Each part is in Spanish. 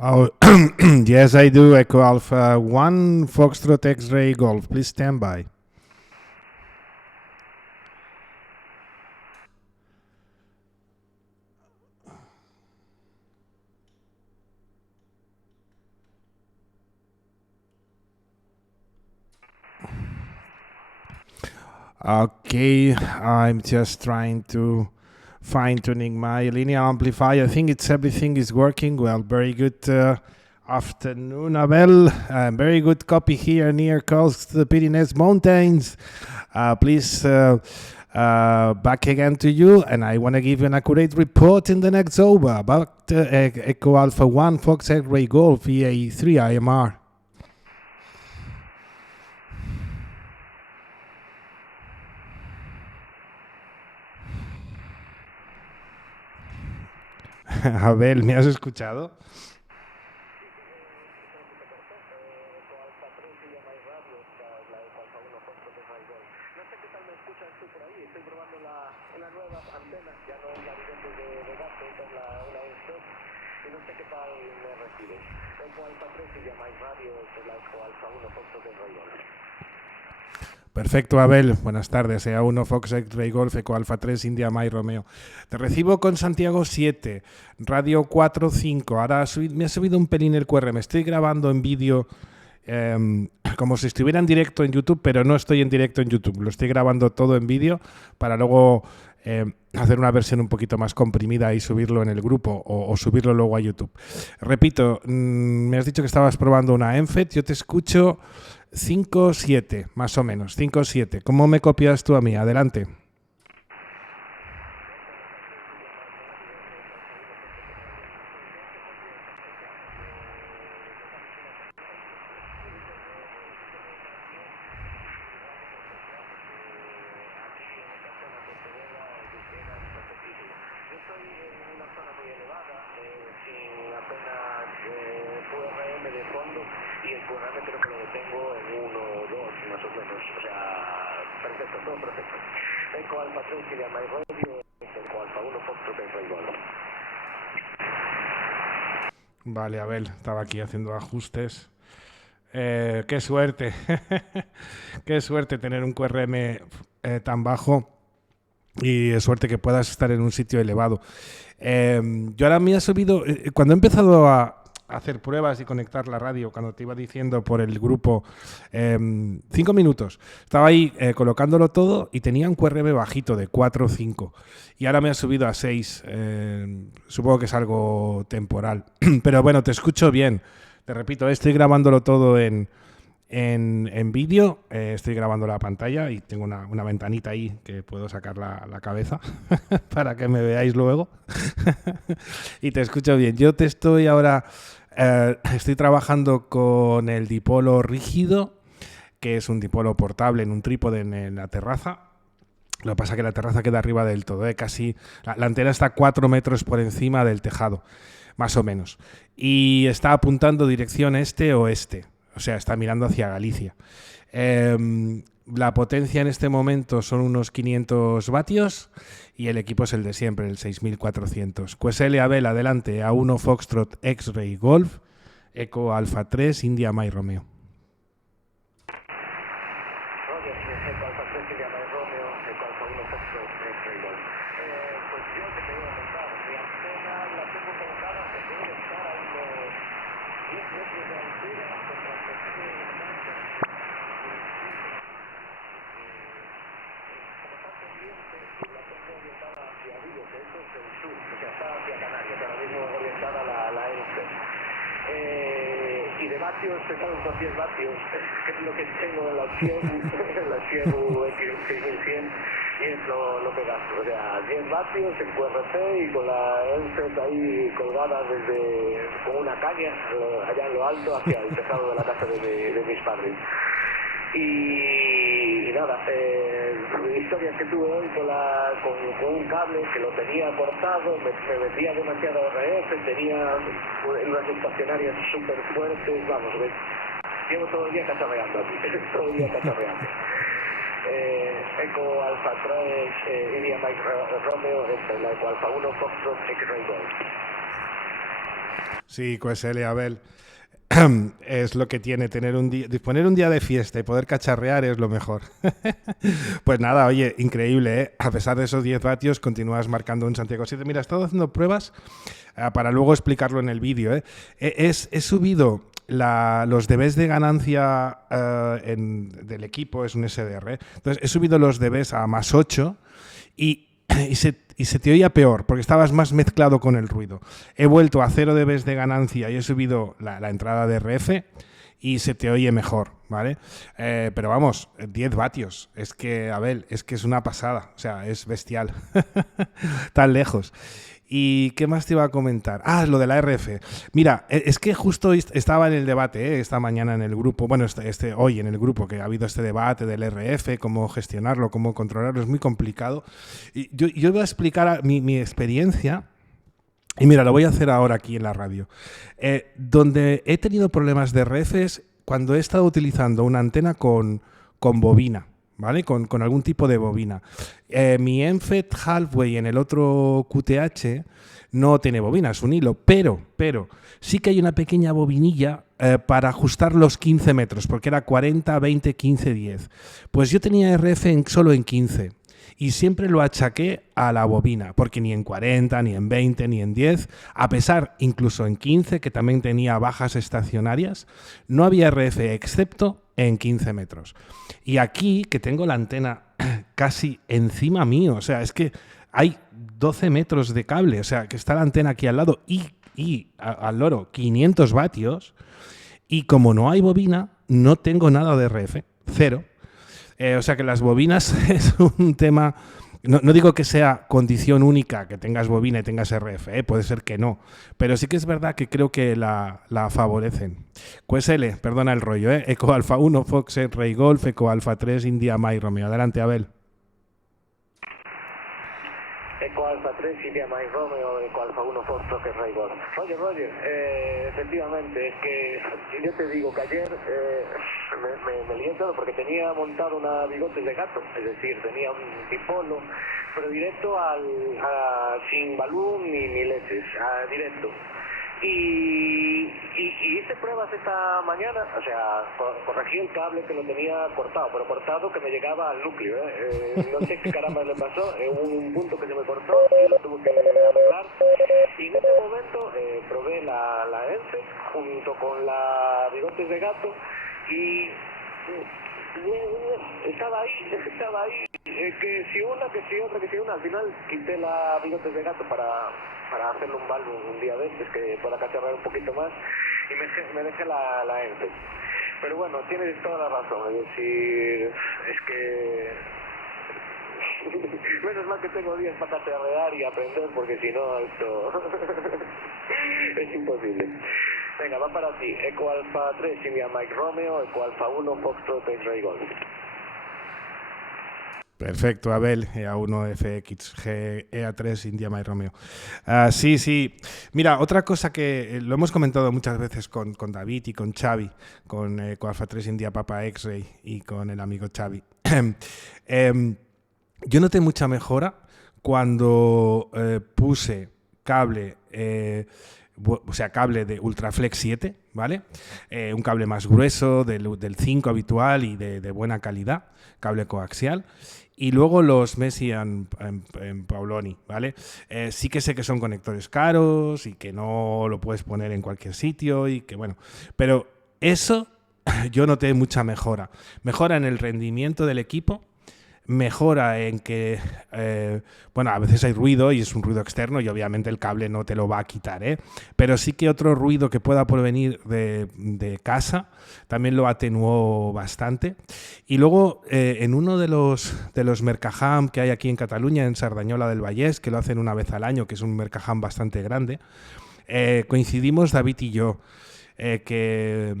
Oh, yes, I do. Echo Alpha 1, Foxtrot X-Ray Golf. Please stand by. Okay, I'm just trying to fine-tuning my linear amplifier. I think everything is working well. Very good afternoon, Abel. Very good copy here near close to the Pyrenees Mountains. Please back again to you, and I want to give you an accurate report in the next over about Echo Alpha 1 Fox X-Ray Golf EA3 IMR. Abel, ¿me has escuchado? Perfecto, Abel. Buenas tardes. EA1 Fox X-Ray Golf, Eco Alfa 3, India Mike Romeo. Te recibo con Santiago 7, Radio 4, 5. Ahora me ha subido un pelín el QR. Me estoy grabando en vídeo como si estuviera en directo en YouTube, pero no estoy en directo en YouTube. Lo estoy grabando todo en vídeo para luego hacer una versión un poquito más comprimida y subirlo en el grupo o subirlo luego a YouTube. Repito, me has dicho que estabas probando una ENFET. Yo te escucho 5-7, más o menos, 5-7. ¿Cómo me copias tú a mí? Adelante. Vale, Abel, estaba aquí haciendo ajustes. Qué suerte. Qué suerte tener un QRM tan bajo y suerte que puedas estar en un sitio elevado. Yo ahora me ha subido, cuando he empezado a hacer pruebas y conectar la radio, cuando te iba diciendo por el grupo, 5 minutos, estaba ahí colocándolo todo y tenía un QRM bajito de 4 o 5 y ahora me ha subido a 6. Supongo que es algo temporal, pero bueno, te escucho bien. Te repito, estoy grabándolo todo en vídeo, estoy grabando la pantalla y tengo una ventanita ahí que puedo sacar la cabeza para que me veáis luego. Y te escucho bien. Yo te estoy ahora, estoy trabajando con el dipolo rígido, que es un dipolo portable en un trípode en la terraza. Lo que pasa es que la terraza queda arriba del todo, casi la antena está 4 metros por encima del tejado, más o menos. Y está apuntando dirección este-oeste. O sea, está mirando hacia Galicia. La potencia en este momento son unos 500 vatios y el equipo es el de siempre, el 6400. QSL Abel, adelante, A1 Foxtrot X-Ray Golf, Eco Alfa 3, India Mike Romeo. Y de vatios, pesados unos 10 vatios, que es lo que tengo en la Xiegu X6100 y es lo que gasto. O sea, 10 vatios en QRC y con la ENFET ahí colgada con una caña allá en lo alto hacia el tejado de la casa de mis padres. Y nada, historias que tuve hoy con un cable que lo tenía cortado, me metía demasiado RF, tenía unas estacionarias súper fuertes, vamos, llevo todo el día cacharreando aquí, todo el día cacharreando. Eco Alfa 3, India Mike Romeo, la Eco Alfa 1 Foxtrot X-Ray Golf. Sí, QSL, Abel. Es lo que tiene tener disponer un día de fiesta y poder cacharrear es lo mejor. Pues nada, oye, increíble, ¿eh? A pesar de esos 10 vatios, continúas marcando un Santiago 7. Mira, he estado haciendo pruebas para luego explicarlo en el vídeo, ¿eh? He subido los dBs de ganancia del equipo, es un SDR, ¿eh? Entonces, he subido los dBs a +8 y se te oía peor, porque estabas más mezclado con el ruido. He vuelto a 0 dBs de ganancia y he subido la entrada de RF y se te oye mejor, ¿vale? Pero vamos, 10 vatios. Es que, Abel, es que es una pasada. O sea, es bestial. Tan lejos. ¿Y qué más te iba a comentar? Ah, lo de la RF. Mira, es que justo estaba en el debate, esta mañana en el grupo, bueno, hoy en el grupo, que ha habido este debate del RF, cómo gestionarlo, cómo controlarlo, es muy complicado. Y yo voy a explicar mi experiencia. Y mira, lo voy a hacer ahora aquí en la radio. Donde he tenido problemas de RFs cuando he estado utilizando una antena con bobina, ¿vale? Con algún tipo de bobina. Mi Enfet Halfway en el otro QTH no tiene bobina, es un hilo, pero sí que hay una pequeña bobinilla para ajustar los 15 metros, porque era 40, 20, 15, 10. Pues yo tenía RF solo en 15. Y siempre lo achaqué a la bobina, porque ni en 40, ni en 20, ni en 10, a pesar incluso en 15, que también tenía bajas estacionarias, no había RF excepto en 15 metros. Y aquí, que tengo la antena casi encima mío, o sea, es que hay 12 metros de cable, o sea, que está la antena aquí al lado y al loro 500 vatios, y como no hay bobina, no tengo nada de RF, cero. O sea que las bobinas es un tema, no digo que sea condición única que tengas bobina y tengas RF, puede ser que no, pero sí que es verdad que creo que la favorecen. QSL, perdona el rollo, Eco Alfa 1, Foxtrot Rey Golf, Eco Alfa 3, India Mike Romeo. Adelante, Abel. Eco Alfa 3, India Mike Romeo, Eco Alfa 1, Foxtrot Rey Golf. Oye, Roger, efectivamente, es que yo te digo que ayer me lié todo porque tenía montado una bigotes de gato, es decir, tenía un bipolo, pero directo sin balón ni leches, directo. Y hice pruebas esta mañana, o sea, corregí el cable que lo tenía cortado, pero cortado que me llegaba al núcleo, no sé qué caramba le pasó, hubo un punto que se me cortó y lo tuve que arreglar. Y en ese momento probé la ENCE junto con la bigotes de gato y estaba ahí, que si una, que si otra, que si una, al final quité la bigotes de gato para hacerle un balbo un día de estos que pueda cacharrar un poquito más y me dejé la ENCE. Pero bueno, tienes toda la razón, es decir, es que menos mal que tengo días para cacharrear y aprender, porque si no esto es imposible. Venga, va para ti, Eco Alfa 3, India Mike Romeo, Eco Alfa 1, Foxtrot Rey Golf. Perfecto, Abel, EA1 FXG, EA3, India Mike Romeo. Sí. Mira, otra cosa que lo hemos comentado muchas veces con David y con Xavi, con Eco Alfa 3, India Papa X-Ray y con el amigo Xavi. Yo noté mucha mejora cuando puse cable, o sea, cable de Ultraflex 7, ¿vale? Un cable más grueso del 5 habitual y de buena calidad, cable coaxial. Y luego los Messi en Pauloni, ¿vale? Sí que sé que son conectores caros y que no lo puedes poner en cualquier sitio y que, bueno, pero eso yo noté mucha mejora. Mejora en el rendimiento del equipo, mejora en que, bueno, a veces hay ruido y es un ruido externo y obviamente el cable no te lo va a quitar, pero sí que otro ruido que pueda provenir de casa también lo atenuó bastante. Y luego en uno de los Mercaham que hay aquí en Cataluña, en Sardañola del Vallès, que lo hacen una vez al año, que es un Mercaham bastante grande, coincidimos David y yo, que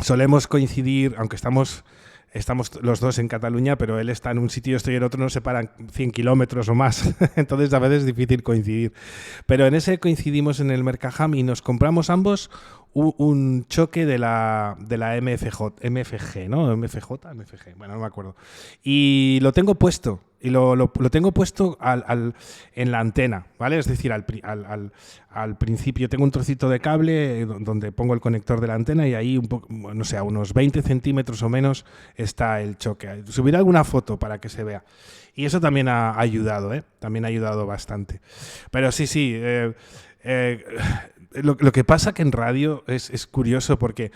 solemos coincidir, aunque estamos los dos en Cataluña, pero él está en un sitio y yo estoy en otro, nos separan 100 kilómetros o más. Entonces a veces es difícil coincidir. Pero en ese coincidimos en el Mercaham y nos compramos ambos un choque de la MFG, ¿no? MFG, bueno, no me acuerdo. Y lo tengo puesto. y lo tengo puesto en la antena, ¿vale? Es decir, al principio tengo un trocito de cable donde pongo el conector de la antena y ahí, no sé, a unos 20 centímetros o menos está el choque. Subiré alguna foto para que se vea. Y eso también ha ayudado, ¿eh? También ha ayudado bastante. Pero sí, lo que pasa que en radio es curioso porque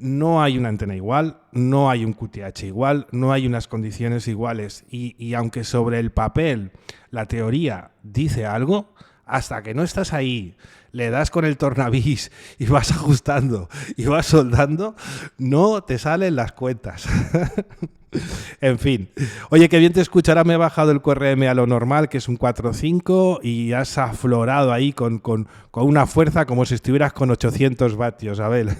no hay una antena igual, no hay un QTH igual, no hay unas condiciones iguales. Y aunque sobre el papel la teoría dice algo, hasta que no estás ahí, le das con el tornavís y vas ajustando y vas soldando, no te salen las cuentas. En fin. Oye, qué bien te escucho. Ahora me he bajado el QRM a lo normal, que es un 4.5, y has aflorado ahí con una fuerza como si estuvieras con 800 vatios, Abel.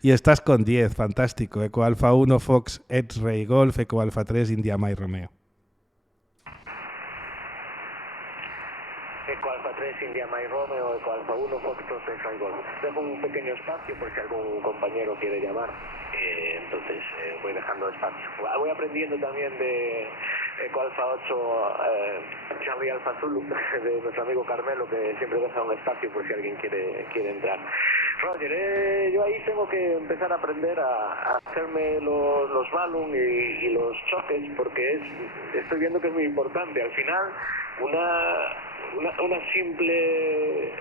Y estás con 10, fantástico. Eco Alfa 1, Fox, X-Ray Golf, Eco Alfa 3, India Mike Romeo. Eco Alfa 3, India Mike Romeo, Eco Alfa 1, Foxtrot, X-Ray Golf. Dejo un pequeño espacio por si algún compañero quiere llamar. Entonces voy dejando espacio. Voy aprendiendo también de Eco Alfa 8, Charlie Alfa Zulu, de nuestro amigo Carmelo, que siempre deja un espacio por si alguien quiere entrar. Roger, yo ahí tengo que empezar a aprender a hacerme los balloon y los choques, porque estoy viendo que es muy importante. Al final, una simple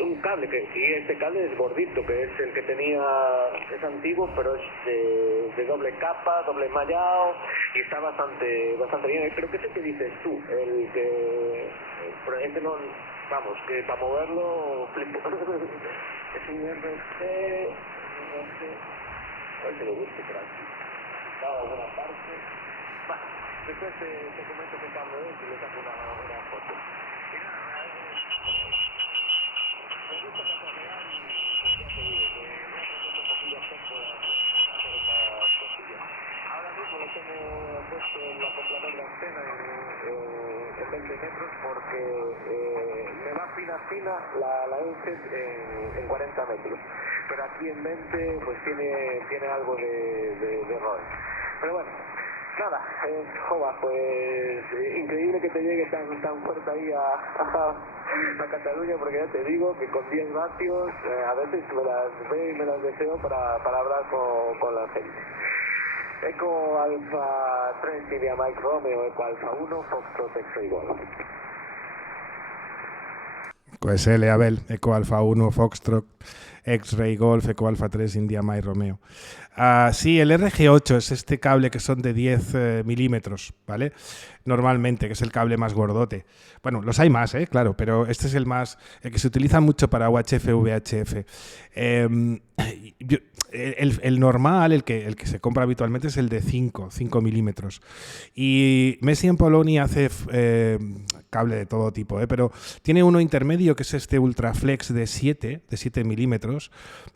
un cable, y este cable es gordito, que es el que tenía, es antiguo, pero es de doble capa, doble mallado, y está bastante bien. Creo que es el que dices tú, el que no, vamos, que para moverlo flipo. Es un RC, a ver si lo busco por aquí, está en alguna parte. Bueno, después te comento qué cambio es y le saco una foto. Y nada, me gusta cacarear y ya te digo que me hace un poquillo tiempo de hacer estas cosillas. Ahora mismo lo tengo puesto el acoplador de antena en 20 metros porque me va fina la ENSET en 40 metros. Pero aquí en 20 pues tiene algo de error. Pero bueno, nada, Jova, pues increíble que te llegue tan fuerte ahí a Cataluña, porque ya te digo que con 10 vatios a veces me las veo y me las deseo para hablar con la gente. Eco Alfa 3, India Mike Romeo, Eco Alfa 1, Foxtrot, X-Ray Golf. Pues Abel, Eco Alfa 1, Foxtrot, X-Ray Golf, Eco Alfa 3, India Mike Romeo. Sí, el RG8 es este cable que son de 10 milímetros, ¿vale? Normalmente, que es el cable más gordote. Bueno, los hay más, claro, pero este es el que se utiliza mucho para UHF, VHF. El normal, el que se compra habitualmente es el de 5 milímetros. Y Messi en Polonia hace cable de todo tipo, pero tiene uno intermedio que es este Ultraflex de 7 milímetros,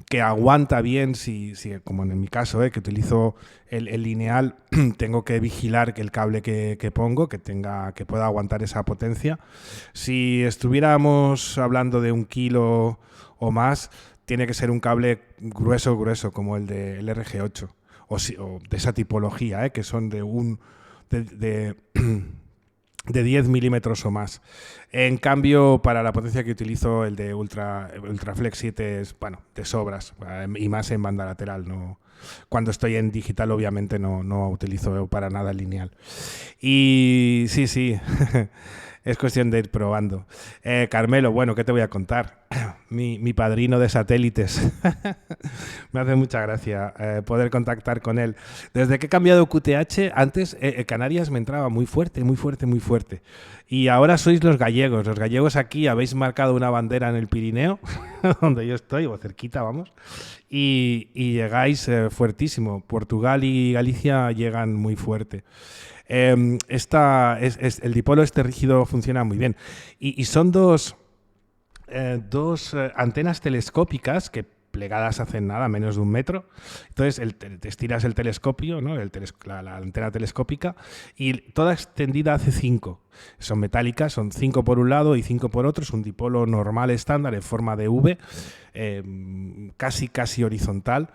que aguanta bien, si como en mi caso, que utilizo el lineal, tengo que vigilar que el cable que pongo, que pueda aguantar esa potencia. Si estuviéramos hablando de 1 kilo o más, tiene que ser un cable grueso, como el del RG8, o de esa tipología, que son de 10 milímetros o más. En cambio, para la potencia que utilizo, el de Ultraflex 7 es, bueno, de sobras, y más en banda lateral. No, cuando estoy en digital, obviamente, no utilizo para nada el lineal. Y sí, es cuestión de ir probando. Carmelo, bueno, ¿qué te voy a contar? Mi padrino de satélites. Me hace mucha gracia poder contactar con él. Desde que he cambiado QTH, antes Canarias me entraba muy fuerte. Y ahora sois los gallegos. Los gallegos aquí habéis marcado una bandera en el Pirineo, donde yo estoy, o cerquita, vamos, y llegáis fuertísimo. Portugal y Galicia llegan muy fuerte. El dipolo rígido funciona muy bien. Y son dos antenas telescópicas que plegadas hacen nada, menos de 1 metro. Entonces te estiras el telescopio, ¿no? La antena telescópica, y toda extendida hace 5. Son metálicas, son 5 por un lado y 5 por otro. Es un dipolo normal estándar en forma de V. casi horizontal.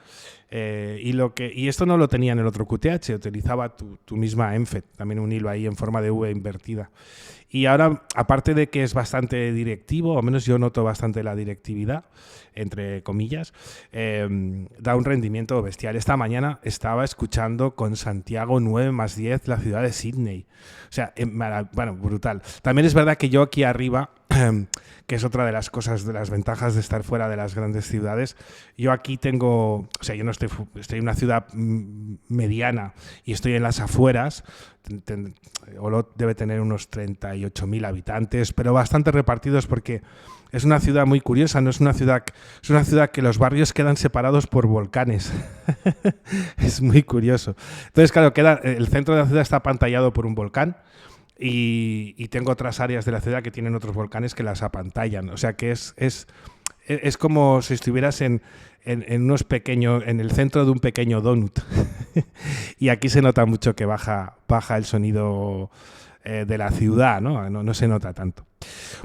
Y esto no lo tenía en el otro QTH, utilizaba tu misma ENFET, también un hilo ahí en forma de V invertida. Y ahora, aparte de que es bastante directivo, o al menos yo noto bastante la directividad, entre comillas, da un rendimiento bestial. Esta mañana estaba escuchando con Santiago 9+10 la ciudad de Sydney. O sea, bueno, brutal. También es verdad que yo aquí arriba, que es otra de las cosas, de las ventajas de estar fuera de las grandes ciudades, yo aquí tengo, o sea, yo no estoy en una ciudad mediana y estoy en las afueras. Olot debe tener unos 38.000 habitantes, pero bastante repartidos porque es una ciudad muy curiosa, no es una ciudad, es una ciudad que los barrios quedan separados por volcanes. Es muy curioso. Entonces, claro, el centro de la ciudad está apantallado por un volcán y tengo otras áreas de la ciudad que tienen otros volcanes que las apantallan. O sea que es como si estuvieras en el centro de un pequeño donut. Y aquí se nota mucho que baja el sonido de la ciudad, ¿no? No se nota tanto.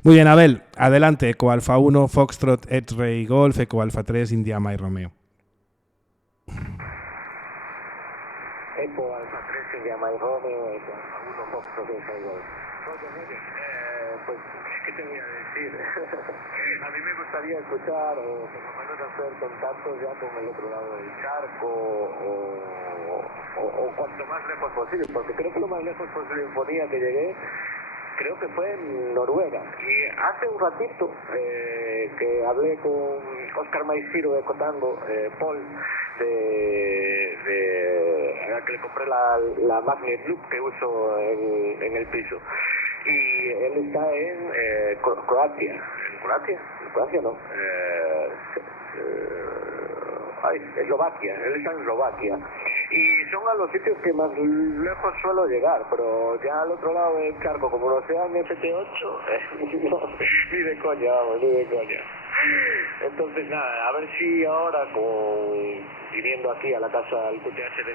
Muy bien, Abel, adelante. Eco Alfa 1, Foxtrot, X-Ray Golf, Eco Alfa 3, India Mike Romeo. Eco Alfa 3, India Mike Romeo, Eco Alfa 1, Foxtrot, X-Ray Golf. Oye, pues, ¿qué te voy a decir? A mí me gustaría escuchar, o por lo menos hacer contactos ya con el otro lado del charco, o cuanto más lejos posible, porque creo que lo más lejos posible ponía que llegué, creo que fue en Noruega. Y hace un ratito que hablé con Oscar Maiciro de Cotango, Paul, a que le compré la Magnet Loop que uso en el piso. Y él está en Croacia. ¿En Croacia? ¿En Croacia no? Eslovaquia. Él está en Eslovaquia. Y son a los sitios que más lejos suelo llegar, pero ya al otro lado del charco, como no sea en FT8, no, ni de coña, vamos, ni de coña. Entonces nada, a ver si ahora viniendo aquí a la casa, al QTH de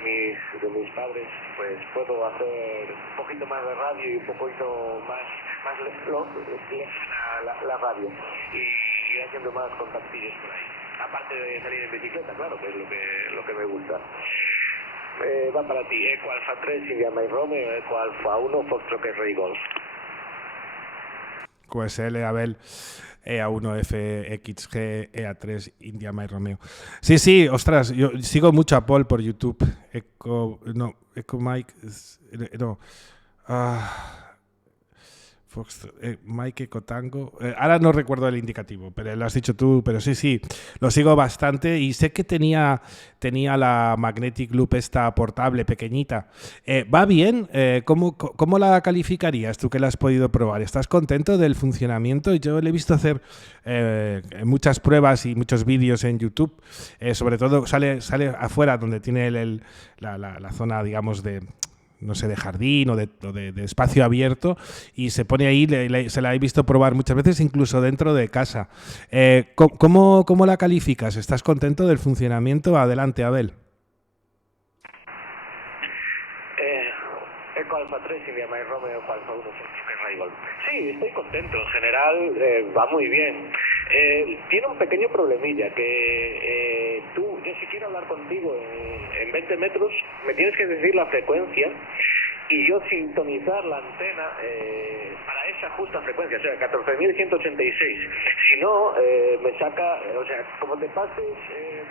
mis padres, pues puedo hacer un poquito más de radio y un poquito más lejana la radio y ir haciendo más contactillos por ahí. Aparte de salir en bicicleta, claro, que es lo que me gusta. Va para ti, Eco Alfa 3, India Mike Romeo, Eco Alfa 1, Foxtrot X-Ray Golf. QSL, Abel, EA1, FXG, EA3, India Mike Romeo. Sí, ostras, yo sigo mucho a Paul por YouTube. Eco Mike, no. Mike Cotango. Ahora no recuerdo el indicativo, pero lo has dicho tú, pero sí, lo sigo bastante y sé que tenía la Magnetic Loop esta portable pequeñita. ¿Va bien? ¿Cómo la calificarías tú que la has podido probar? ¿Estás contento del funcionamiento? Yo le he visto hacer muchas pruebas y muchos vídeos en YouTube, sobre todo sale afuera donde tiene la zona, digamos, de jardín o de espacio abierto y se pone ahí, se la he visto probar muchas veces incluso dentro de casa. ¿Cómo la calificas? ¿Estás contento del funcionamiento? Adelante, Abel. Eco Alfa 3, India Mike Romeo, Eco Alfa 1, Foxtrot Golf. Sí, estoy contento, en general va muy bien. Tiene un pequeño problemilla, que yo si quiero hablar contigo en 20 metros, me tienes que decir la frecuencia y yo sintonizar la antena para esa justa frecuencia, o sea, 14.186. Si no, me saca, o sea, como te pases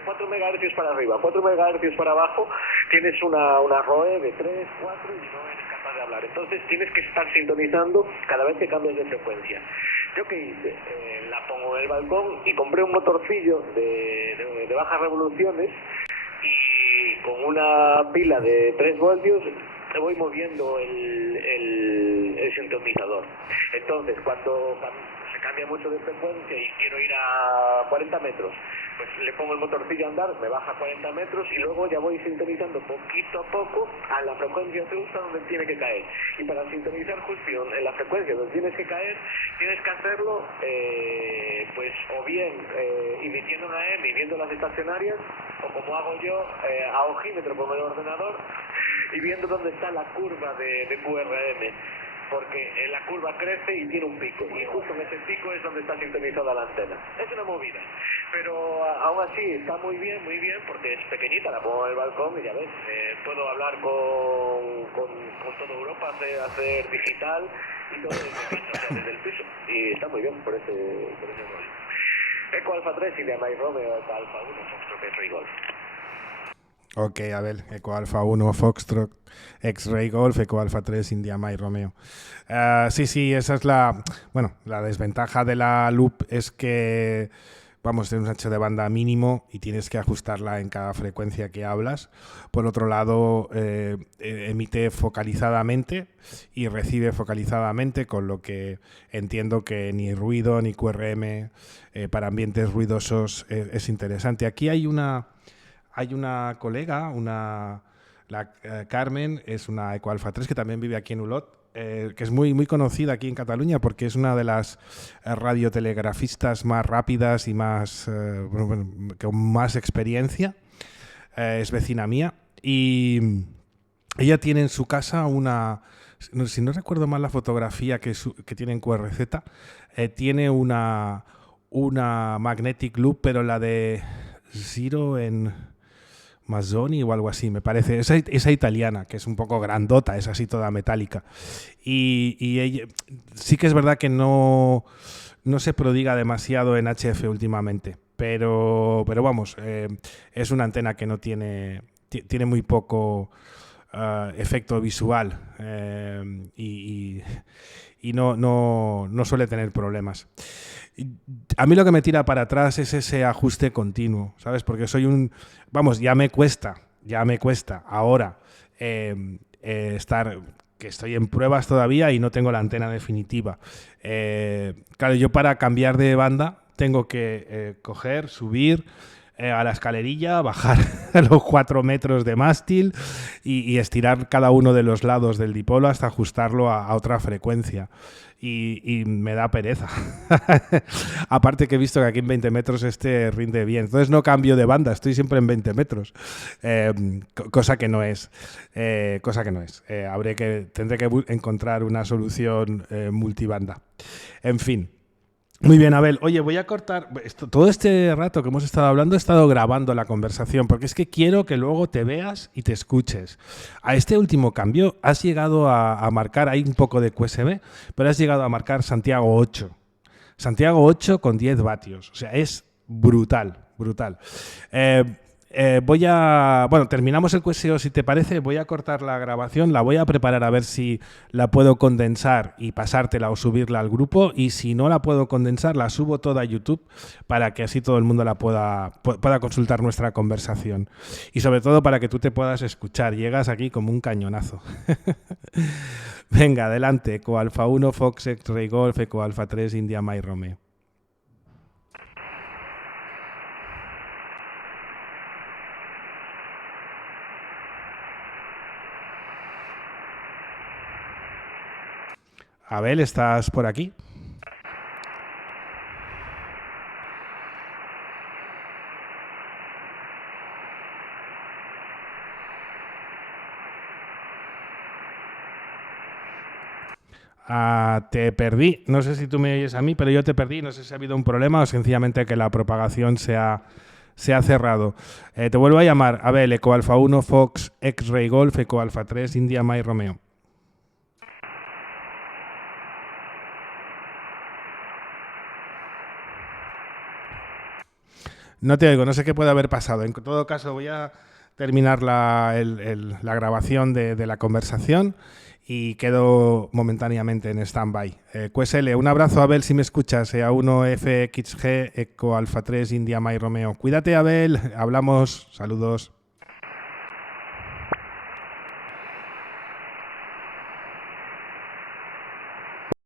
4 MHz para arriba, 4 MHz para abajo, tienes una ROE de 3, 4 y no eres capaz de hablar. Entonces tienes que estar sintonizando cada vez que cambies de frecuencia. ¿Yo qué hice? La pongo en el balcón y compré un motorcillo de bajas revoluciones y con una pila de 3 voltios te voy moviendo el sintonizador. Entonces, cuando se cambia mucho de frecuencia y quiero ir a 40 metros, pues le pongo el motorcillo a andar, me baja a 40 metros y luego ya voy sintonizando poquito a poco a la frecuencia justa donde tiene que caer. Y para sintonizar justo en la frecuencia donde tienes que caer, tienes que hacerlo pues o bien emitiendo una AM y viendo las estacionarias, o como hago yo, a ojímetro con el ordenador y viendo dónde está la curva de QRM. porque la curva crece y tiene un pico, y justo en ese pico es donde está sintonizada la antena. Es una movida, pero aún así está muy bien, porque es pequeñita, la pongo en el balcón y ya ves, puedo hablar con toda Europa, hacer digital y todo desde el piso, y está muy bien por ese rollo. Eco Alfa 3, India Mike Romeo, Eco Alfa 1, Foxtrot X-Ray Golf. Ok, Abel, Eco Alfa 1, Foxtrot, X-Ray Golf, Eco Alfa 3, India Mike Romeo. Sí, esa es la desventaja de la Loop, es que, vamos, tienes un ancho de banda mínimo y tienes que ajustarla en cada frecuencia que hablas. Por otro lado, emite focalizadamente y recibe focalizadamente, con lo que entiendo que ni ruido ni QRM para ambientes ruidosos es interesante. Aquí hay una colega, Carmen, es una Eco Alfa 3 que también vive aquí en Olot, que es muy, muy conocida aquí en Cataluña porque es una de las radiotelegrafistas más rápidas y más con más experiencia. Es vecina mía y ella tiene en su casa si no recuerdo mal la fotografía que tiene en QRZ, tiene una Magnetic Loop, pero la de Zero en Mazzoni o algo así, me parece. Esa italiana, que es un poco grandota, es así toda metálica. Y ella, sí que es verdad que no se prodiga demasiado en HF últimamente, pero vamos, es una antena que no tiene muy poco efecto visual y no suele tener problemas. A mí lo que me tira para atrás es ese ajuste continuo, ¿sabes? Porque ya me cuesta ahora estar, que estoy en pruebas todavía y no tengo la antena definitiva. Claro, yo para cambiar de banda tengo que coger, subir a la escalerilla, bajar los 4 metros de mástil y estirar cada uno de los lados del dipolo hasta ajustarlo a otra frecuencia. Y me da pereza. Aparte que he visto que aquí en 20 metros rinde bien. Entonces no cambio de banda, estoy siempre en 20 metros. Cosa que no es. Tendré que encontrar una solución multibanda. En fin. Muy bien, Abel. Oye, voy a cortar. Todo este rato que hemos estado hablando he estado grabando la conversación porque es que quiero que luego te veas y te escuches. A este último cambio has llegado a marcar, hay un poco de QSB, pero has llegado a marcar Santiago 8. Santiago 8 con 10 vatios. O sea, es brutal. Terminamos el QSO, si te parece. Voy a cortar la grabación, la voy a preparar a ver si la puedo condensar y pasártela o subirla al grupo, y si no la puedo condensar, la subo toda a YouTube para que así todo el mundo la pueda consultar nuestra conversación y sobre todo para que tú te puedas escuchar. Llegas aquí como un cañonazo. Venga, adelante. Eco Alfa 1, Fox X-Ray Golf, Eco Alfa 3, India Mike Romeo. Abel, ¿estás por aquí? Te perdí. No sé si tú me oyes a mí, pero yo te perdí. No sé si ha habido un problema o sencillamente que la propagación se ha cerrado. Te vuelvo a llamar. Abel, Eco Alfa 1, Fox X-Ray Golf, Eco Alfa 3, India Mike Romeo. No te oigo, no sé qué puede haber pasado. En todo caso, voy a terminar la grabación de la conversación y quedo momentáneamente en stand-by. QSL, un abrazo, Abel, si me escuchas. A1 FXG, Eco Alfa 3, India Mike Romeo. Cuídate, Abel. Hablamos. Saludos.